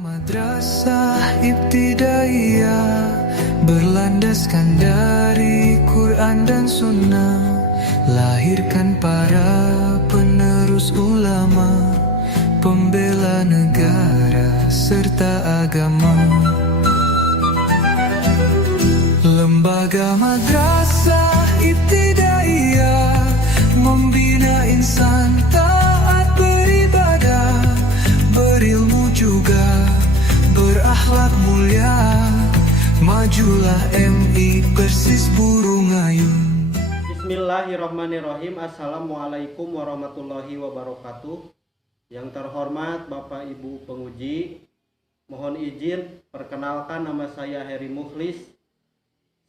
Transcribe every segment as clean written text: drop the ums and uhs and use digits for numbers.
Madrasah Ibtidaiyah berlandaskan dari Quran dan Sunnah, lahirkan para penerus ulama, pembela negara serta agama. Lembaga Madrasah Ibtidaiyah membina insan taat beribadah, berilmu juga berakhlak mulia. Majulah MI Persis Burungayun. Bismillahirrahmanirrahim. Assalamualaikum warahmatullahi wabarakatuh. Yang terhormat Bapak Ibu penguji, mohon izin perkenalkan, nama saya Heri Mukhlis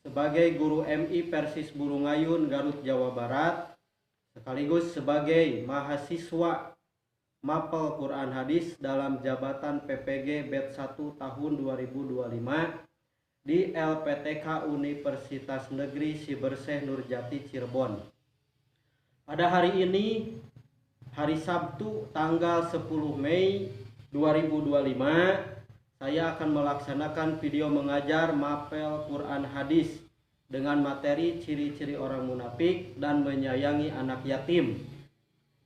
sebagai guru MI Persis Burungayun Garut Jawa Barat, sekaligus sebagai mahasiswa Mapel Quran Hadis dalam jabatan PPG Batch 1 tahun 2025 di LPTK Universitas Negeri Sibersih Nurjati Cirebon. Pada hari ini, hari Sabtu tanggal 10 Mei 2025, saya akan melaksanakan video mengajar Mapel Quran Hadis dengan materi ciri-ciri orang munafik dan menyayangi anak yatim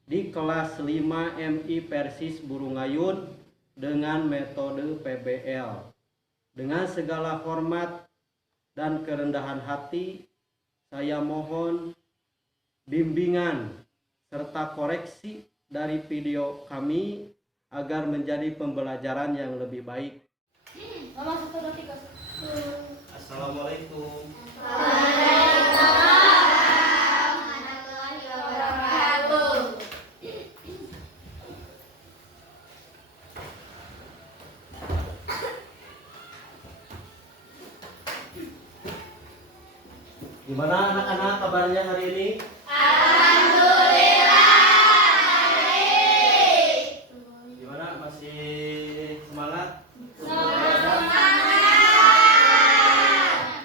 di kelas 5 MI Persis Burungayun dengan metode PBL. Dengan segala hormat dan kerendahan hati, saya mohon bimbingan serta koreksi dari video kami agar menjadi pembelajaran yang lebih baik. Assalamualaikum. Gimana anak-anak kabarnya hari ini? Alhamdulillah. Gimana, masih semangat? Semangat.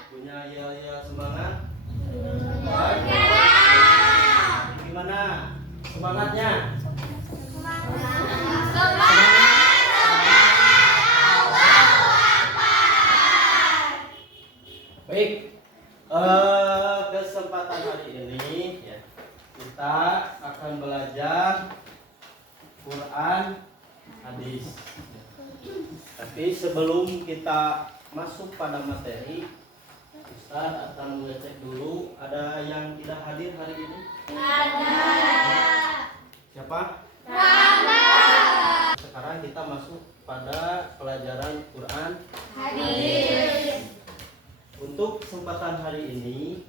Punya yel-yel semangat? Semangat. Gimana semangatnya? Baik, kesempatan hari ini ya, kita akan belajar Quran Hadis. Tapi sebelum kita masuk pada materi, Ustaz akan mengecek dulu ada yang tidak hadir hari ini. Ada. Siapa? Ada. Sekarang kita masuk pada pelajaran Quran Hadis. Untuk kesempatan hari ini,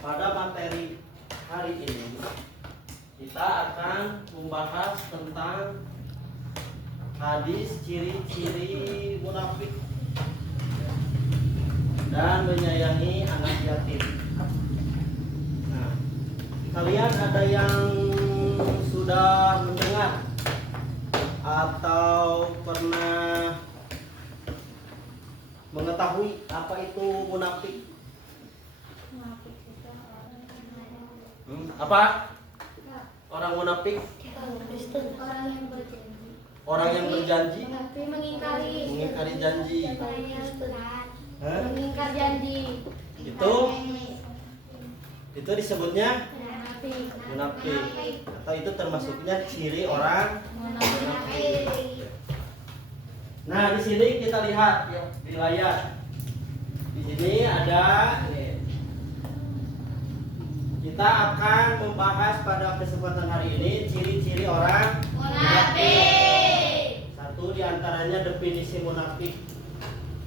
pada materi hari ini kita akan membahas tentang hadis ciri-ciri munafik dan menyayangi anak yatim. Nah, kalian ada yang sudah mendengar atau pernah mengetahui apa itu munafik? Apa? Orang munafik? Orang yang berjanji? Mengingkari janji. Hah? Mengingkar janji. Itu disebutnya munafik. Atau itu termasuknya ciri orang munafik. Nah, di sini kita lihat ya, di layar. Di sini ada ini. Kita akan membahas pada kesempatan hari ini ciri-ciri orang munafik. Satu diantaranya definisi munafik,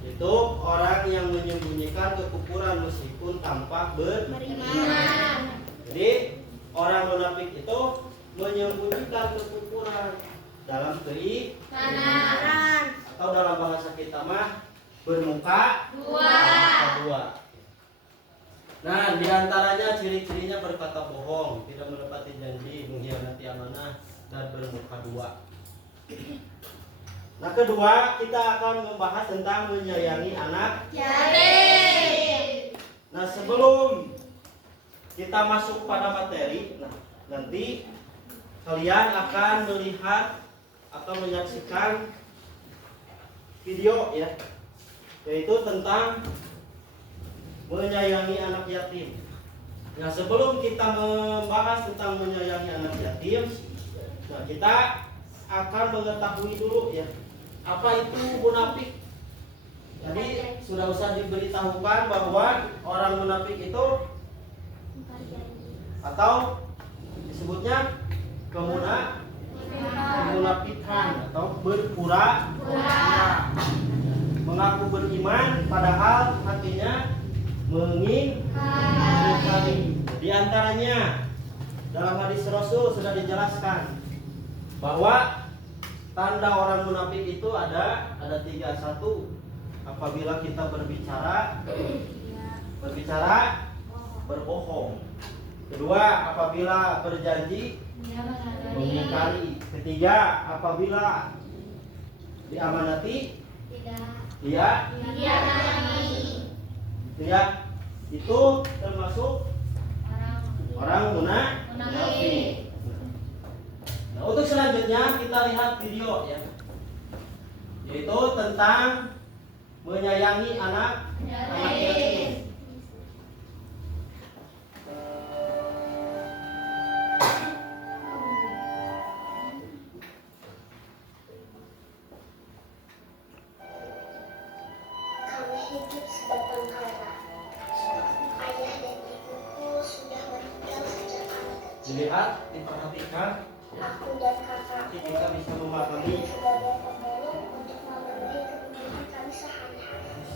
itu orang yang menyembunyikan kekufuran meskipun tampak beriman. Jadi orang munafik itu menyembunyikan kekufuran dalam keimanan, atau dalam bahasa kita mah bermuka dua. Nah, diantaranya ciri-cirinya berkata bohong, tidak menepati janji, mengkhianati amanah, dan bermuka dua. Nah, kedua kita akan membahas tentang menyayangi anak yatim. Nah, sebelum kita masuk pada materi, nanti kalian akan melihat atau menyaksikan video ya, yaitu tentang menyayangi anak yatim. Nah, sebelum kita membahas tentang menyayangi anak yatim, nah kita akan mengetahui dulu ya, apa itu munafik. Jadi sudah usah diberitahukan bahwa orang munafik itu atau disebutnya kemunafikan atau berpura-pura, mengaku beriman padahal hatinya mengingkari. Di antaranya dalam hadis Rasul sudah dijelaskan bahwa tanda orang munafik itu ada 3. Satu, apabila kita berbicara berbohong. Kedua, apabila berjanji mengingkari. Ketiga, apabila diamanati dia itu termasuk orang munafik. Nah, untuk selanjutnya kita lihat video ya, yaitu tentang menyayangi anak yatim. Kami hidup sebatang kara. Ayah dan ibuku sudah meninggal sejak kami kecil. Dilihat, diperhatikan, Aku dan kakakku nanti kita bisa memahami. sebagai pemulung untuk memenuhi kebutuhan kami sehari-hari.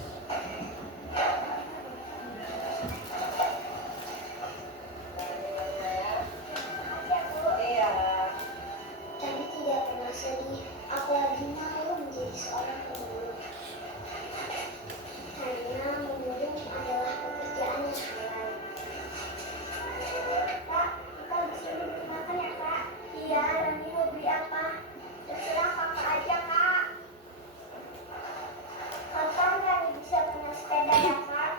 Kami tidak pernah sedih, apalagi malu menjadi seorang pemulung. Karena memulung adalah pekerjaan yang halal. Pak, kita bisa beli makan ya, Pak? Iya, nanti mau beli apa? Terserah Kakak aja, Kak. Kakak nggak bisa punya sepeda ya, Kak?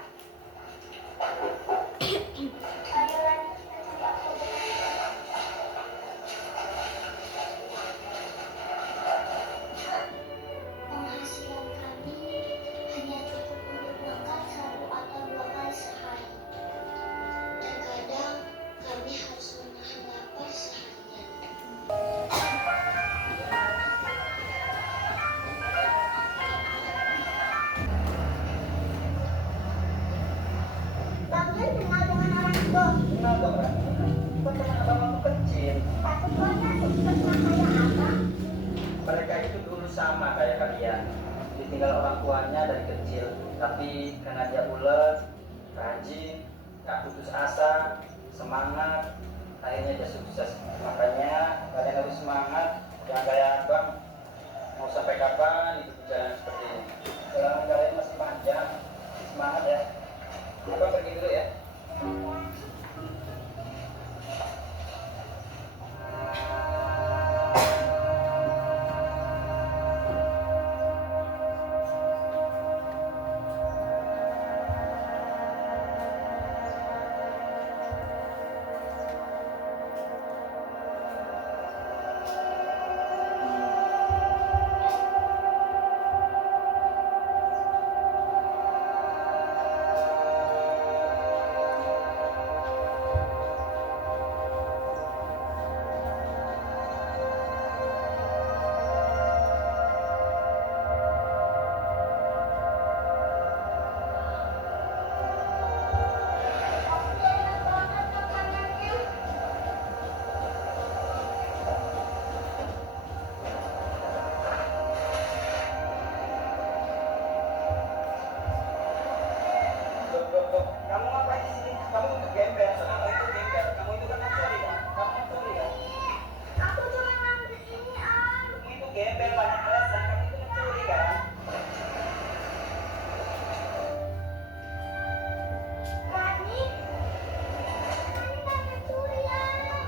Ayo lagi kita cari apa penghasilan kami hanya cukup untuk makan 1 atau 2 kali sehari. Terkadang kami harus menahan lapar seharian. Bagian kenal dengan orang itu. Kenal dong, Ran. Kok teman abang waktu kecil? Tapi pokoknya sepertinya kayak apa? Mereka itu dulu sama kayak kalian. Ditinggal orang tuanya dari kecil. Tapi karena dia ulet, rajin, gak putus asa, semangat, akhirnya dia sukses. Makanya kalian harus semangat. Jangan kayak abang. Mau sampai kapan hidup di jalan seperti ini? Jalan kalian masih panjang. Semangat ya. Abang pergi dulu ya. Loh, kamu ngapain di sini? Kamu itu gembel, kamu itu gembel, kamu itu kan mencuri kan? Kamu mencuri kan? Aku cuma ngambil ini, Om. Kamu itu gembel, banyak alasan, kamu itu mencuri kan? Rani nggak mencuri, Om.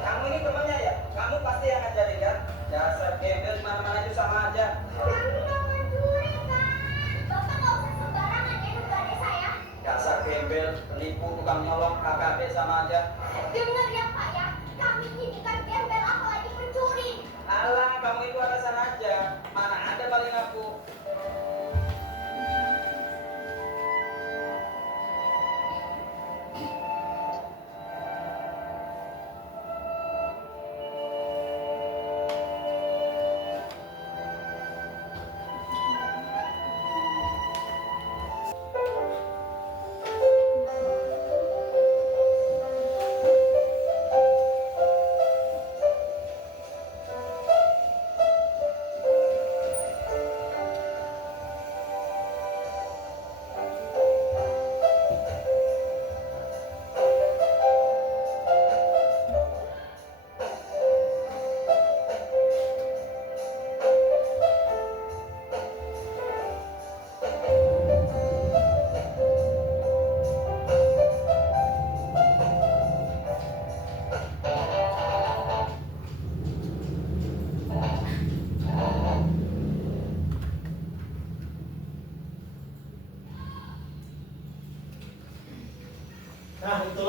Kamu ini temannya ya? Kamu pasti yang ngajarin kan? Dasar gembel, mana-mana itu sama aja. Rani nggak mencuri, Kak. Bapak nggak usah sembarangan ya nuduh adik saya. Dasar gembel, penipu, tukang nyolong, KKP sama aja. Dengar ya, Pak ya. Kami ini kan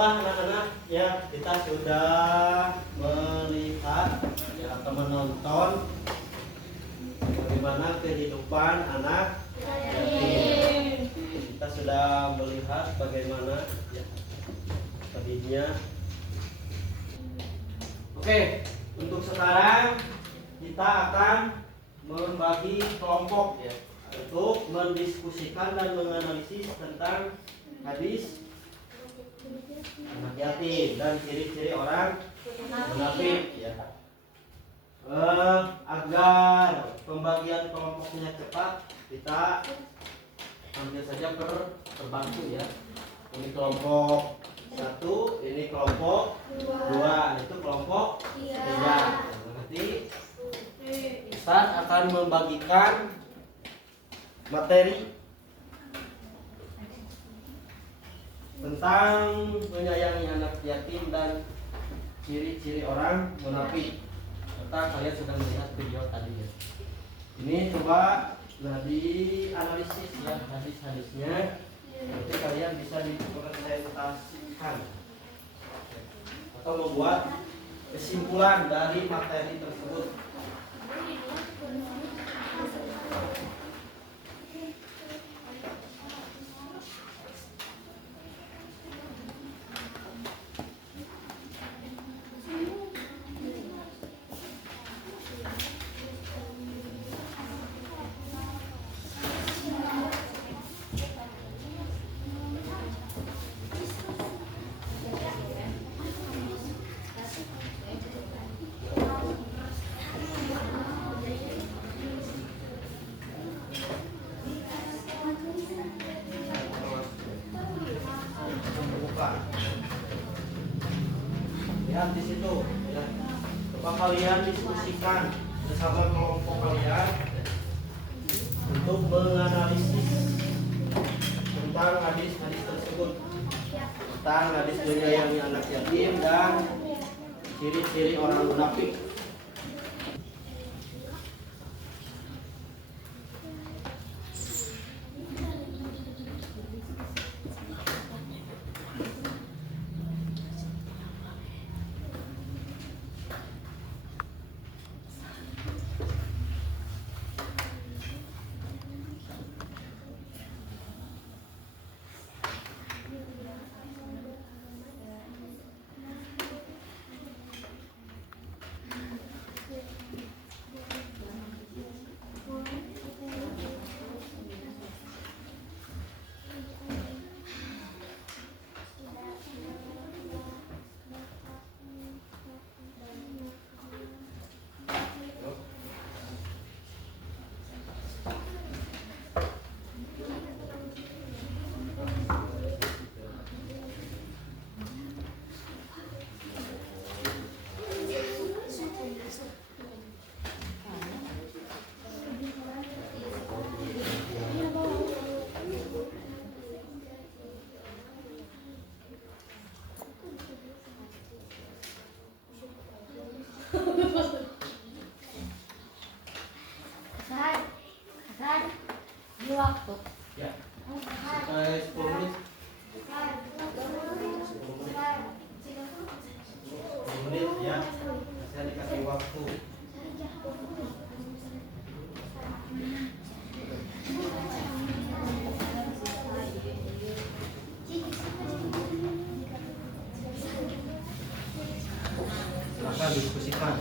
Baiklah anak-anak, ya kita sudah melihat ya atau menonton bagaimana kehidupan anak yatim. Kita sudah melihat bagaimana ya tadinya. Oke, untuk sekarang kita akan membagi kelompok ya untuk mendiskusikan dan menganalisis tentang hadis anak yatim dan ciri-ciri orang munafik ya. Agar pembagian kelompoknya cepat, kita ambil saja terbantu ya. Ini kelompok 1, ini kelompok 2, itu kelompok 3. Nanti Ustaz akan membagikan materi tentang menyayangi anak yatim dan ciri-ciri orang munafik. Serta kalian sudah melihat video tadi ya. Ini coba dianalisis ya hadis-hadisnya. Nanti kalian bisa dipresentasikan atau membuat kesimpulan dari materi tersebut. Lihat di situ ya. Coba kalian diskusikan bersama kelompok kalian untuk menganalisis tentang hadis-hadis tersebut, tentang hadis menyayangi anak yatim dan ciri-ciri orang munafik. Waktu. Ya. Sampai 10 menit. 10 menit ya. Saya dikasih waktu. Silakan diskusikan.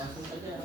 Langsung saja.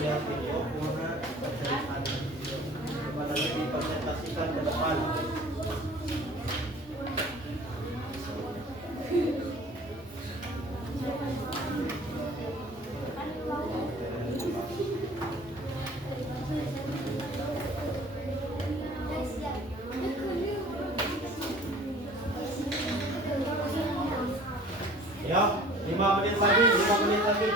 melihat video kurang perceritaan coba nanti dipresentasikan ke depan. Ya, 5 menit lagi, 5 menit lagi.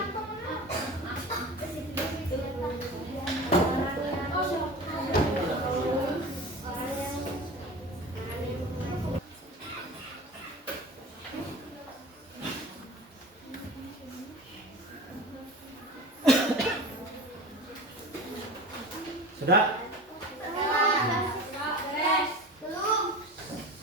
Sudah?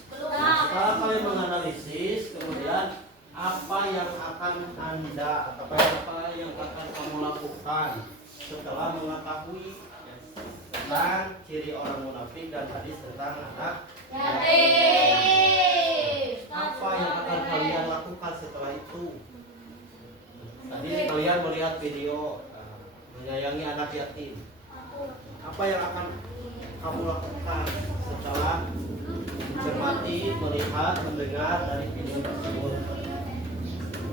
Setelah kalian menganalisis, kemudian apa yang akan Anda atau apa yang akan kamu lakukan setelah mengetahui tentang ciri orang munafik dan hadis tentang anak yatim? Apa yang akan kalian lakukan setelah itu? Tadi kalian melihat video menyayangi anak yatim. Apa yang akan kamu lakukan setelah mencermati, melihat, mendengar dari video tersebut?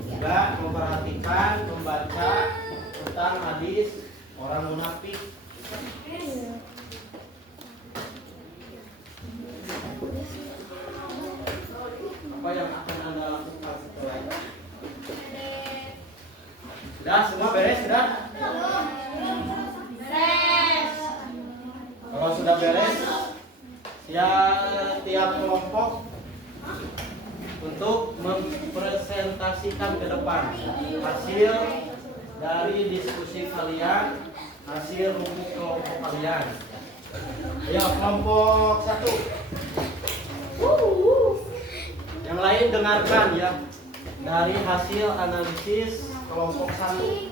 Juga memperhatikan, membaca tentang hadis orang munafik. Apa yang akan Anda lakukan setelah itu? Sudah, semua beres? Sudah? Kalau sudah beres, ya tiap kelompok untuk mempresentasikan ke depan hasil dari diskusi kalian, hasil rumput kelompok kalian. Ya, kelompok 1. Yang lain dengarkan ya dari hasil analisis kelompok 1.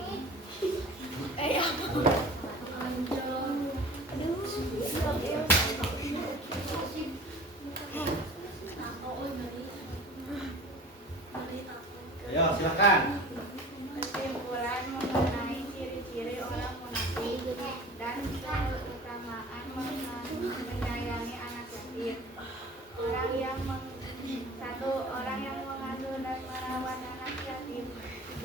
Ayo, silakan. Kesimpulan mengenai ciri-ciri orang munafik dan keutamaan menyayangi anak yatim. Orang yang mengasuh dan merawat anak yatim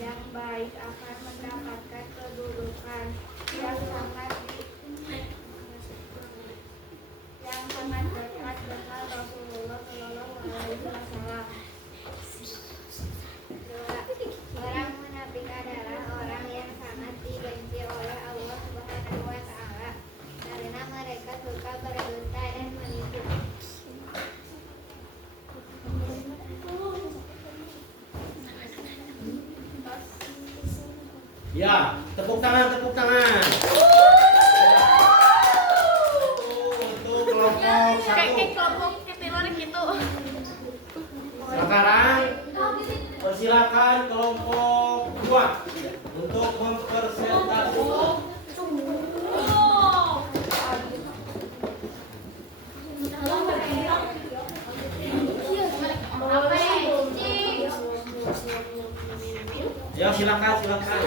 yang baik akan mendapatkan kedudukan yang sangat dekat dengan Rasulullah Shallallahu Alaihi Wasallam. Orang munafik adalah orang yang sangat dibenci oleh Allah Subhanahu wa Ta'ala karena mereka suka berdusta dan menipu. Ya, tepuk tangan, tepuk tangan. Untuk kelompok 1. Sekarang persilakan kelompok 2 untuk mempresentasikan. Ya, silakan, silakan.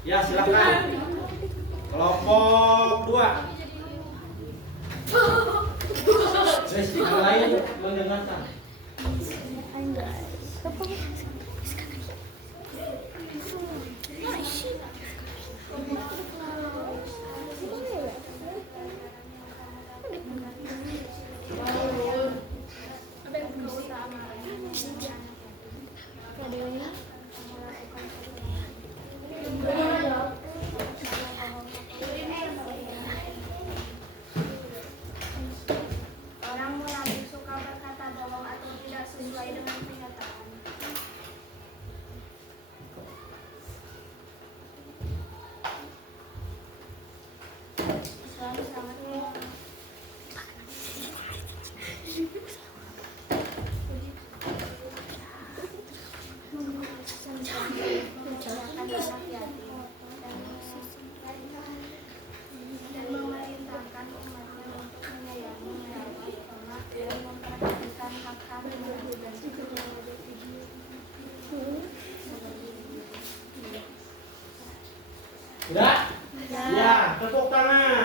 Ya, silakan. Kelompok 2. Yang lain mendengarkan. Orang munafik suka berkata bohong atau tidak sesuai dengan kenyataan. Sudah? Ya, tepuk tangan.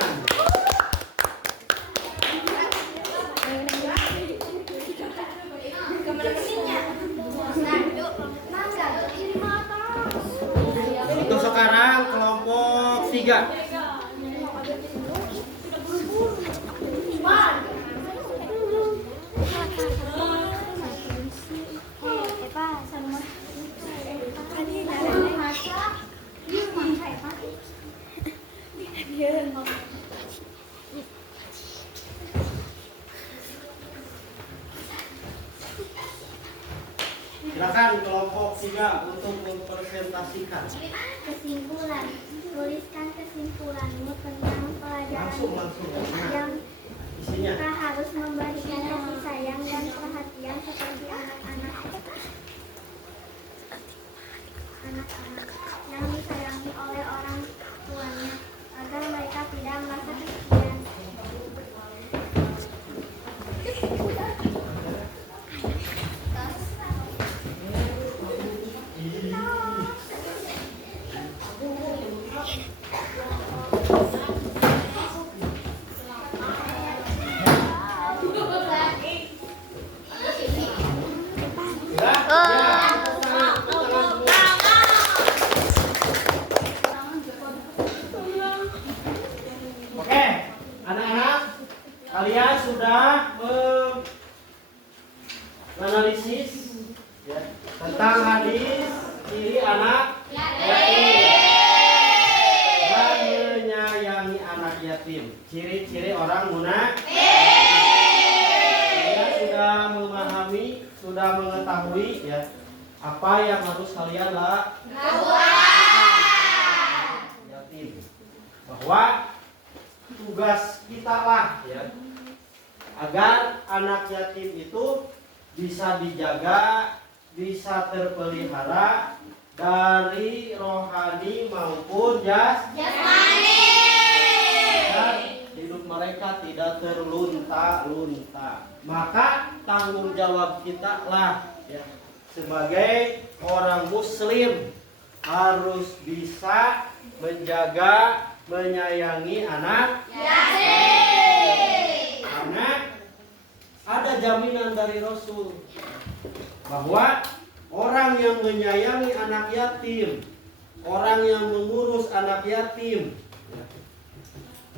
Untuk sekarang kelompok 3. Silakan kelompok 3 untuk mempresentasikan. Kesimpulan. Tuliskan kesimpulanmu tentang pelajaran Langsung. yang Isinya. kita harus memberikan kasih sayang dan perhatian seperti anak-anak yang disayangi oleh orang tuanya agar mereka tidak merasa kesepian. Oke, anak-anak, kalian sudah menganalisis ya, tentang hadis ciri anak yatim dan menyayangi anak yatim. Ciri-ciri orang munafik. Kalian sudah memahami, sudah mengetahui ya apa yang harus kalian yatim. Bahwa tugas kita lah ya agar anak yatim itu bisa dijaga, bisa terpelihara dari rohani maupun jasmani dan hidup mereka tidak terlunta-lunta. Maka tanggung jawab kita lah ya sebagai orang muslim harus bisa menjaga, menyayangi anak yatim. Karena ada jaminan dari Rasul bahwa orang yang menyayangi anak yatim, orang yang mengurus anak yatim,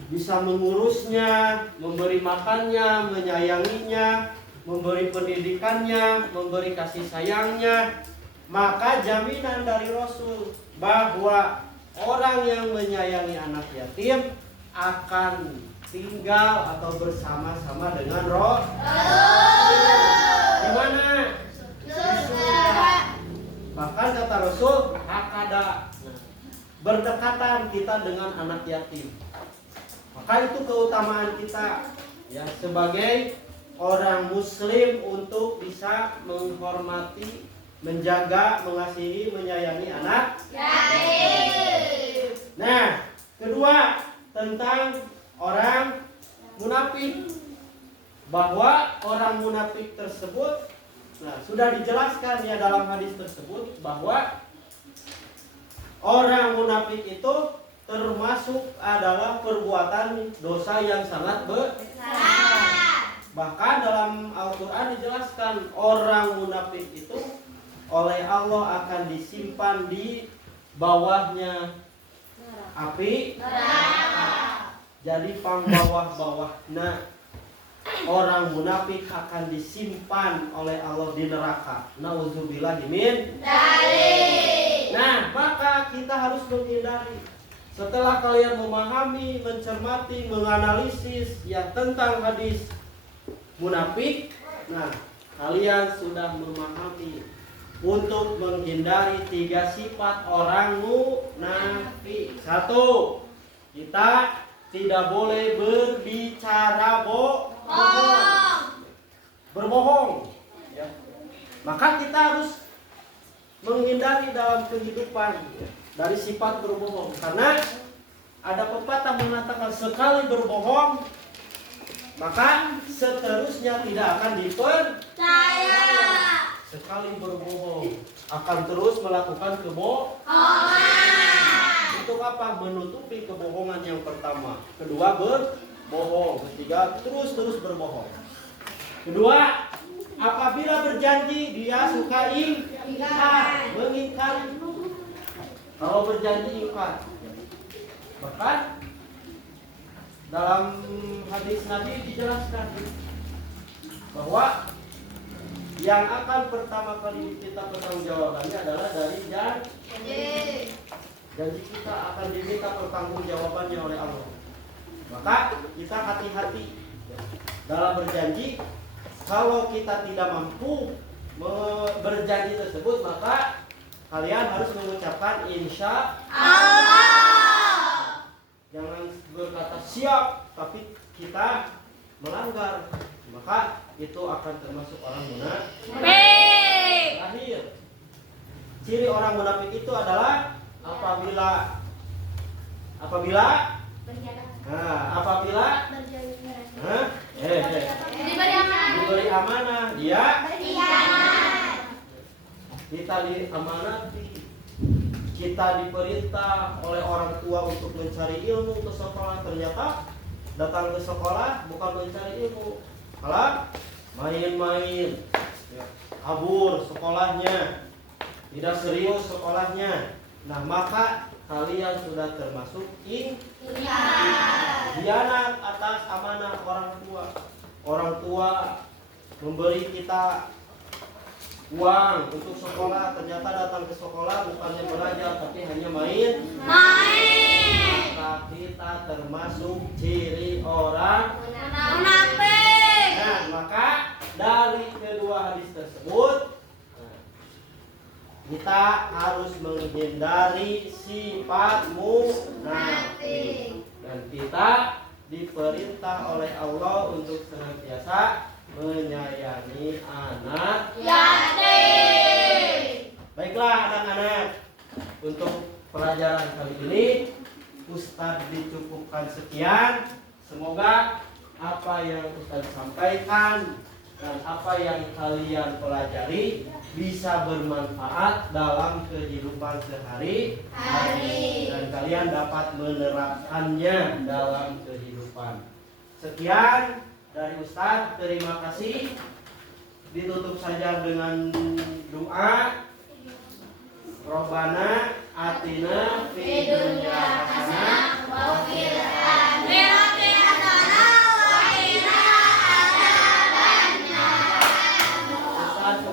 bisa mengurusnya, memberi makannya, menyayanginya, memberi pendidikannya, memberi kasih sayangnya, maka jaminan dari Rasul bahwa orang yang menyayangi anak yatim akan tinggal atau bersama-sama dengan roh. Di mana? Bahkan kata Rasul, hakada, berdekatan kita dengan anak yatim. Maka itu keutamaan kita ya sebagai orang muslim untuk bisa menghormati, menjaga, mengasihi, menyayangi anak yatim. Nah, kedua tentang orang munafik, bahwa orang munafik tersebut, nah sudah dijelaskan ya dalam hadis tersebut bahwa orang munafik itu termasuk adalah perbuatan dosa yang sangat besar. Bahkan dalam Al-Quran dijelaskan orang munafik itu oleh Allah akan disimpan di bawahnya api neraka. Jadi bawah-bawahnya orang munafik akan disimpan oleh Allah di neraka. Nauzubillahi min dzalik. Nah, maka kita harus menghindari. Setelah kalian memahami, mencermati, menganalisis ya tentang hadis munafik, nah kalian sudah memahami untuk menghindari 3 sifat orang munafik. 1, kita tidak boleh berbicara berbohong ya. Maka kita harus menghindari dalam kehidupan ya, dari sifat berbohong, karena ada pepatah mengatakan sekali berbohong maka seterusnya tidak akan dipercaya. Sekali berbohong akan terus melakukan kebohongan. untuk apa? Menutupi kebohongan yang pertama. Kedua, berbohong. Ketiga, terus berbohong. Kedua, apabila berjanji dia suka ingkar, mengingkari. Kalau berjanji ingkar. Bahkan dalam hadis Nabi dijelaskan bahwa yang akan pertama kali kita pertanggungjawabannya adalah dari janji kita akan diminta pertanggungjawabannya oleh Allah. Maka kita hati-hati dalam berjanji. Kalau kita tidak mampu berjanji tersebut, maka kalian harus mengucapkan insya Allah. Jangan berkata siap tapi kita melanggar, maka itu akan termasuk orang munafik. Terakhir, ciri orang munafik itu adalah apabila diberi amanah dia kita diamanati, kita diperintah oleh orang tua untuk mencari ilmu ke sekolah, ternyata datang ke sekolah bukan mencari ilmu, malah main-main, kabur sekolahnya, tidak serius sekolahnya. Nah, maka kalian sudah termasuk khianat atas amanah orang tua. Orang tua memberi kita uang untuk sekolah, ternyata datang ke sekolah bukannya belajar tapi hanya main. Maka kita termasuk ciri orang munafik. Nah, maka dari kedua hadis tersebut kita harus menghindari sifat munafik, dan kita diperintah oleh Allah untuk senantiasa menyayangi anak yatim. Baiklah anak-anak, untuk pelajaran kali ini Ustadz dicukupkan sekian. Semoga apa yang Ustadz sampaikan dan apa yang kalian pelajari bisa bermanfaat dalam kehidupan sehari-hari dan kalian dapat menerapkannya dalam kehidupan. Sekian dari Ustadz, terima kasih. Ditutup saja dengan doa. Robbana atina fid dunya hasanah wa fil akhirati hasanah wa qina adzabannar. Ustaz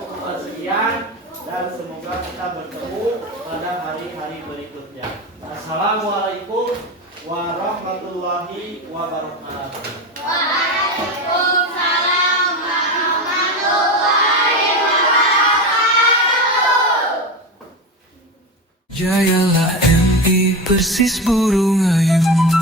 sekian dan semoga kita bertemu pada hari-hari berikutnya. Assalamualaikum warahmatullahi wabarakatuh. Waalaikumsalam warahmatullahi wabarakatuh. Jayalah MI persis burung ayu.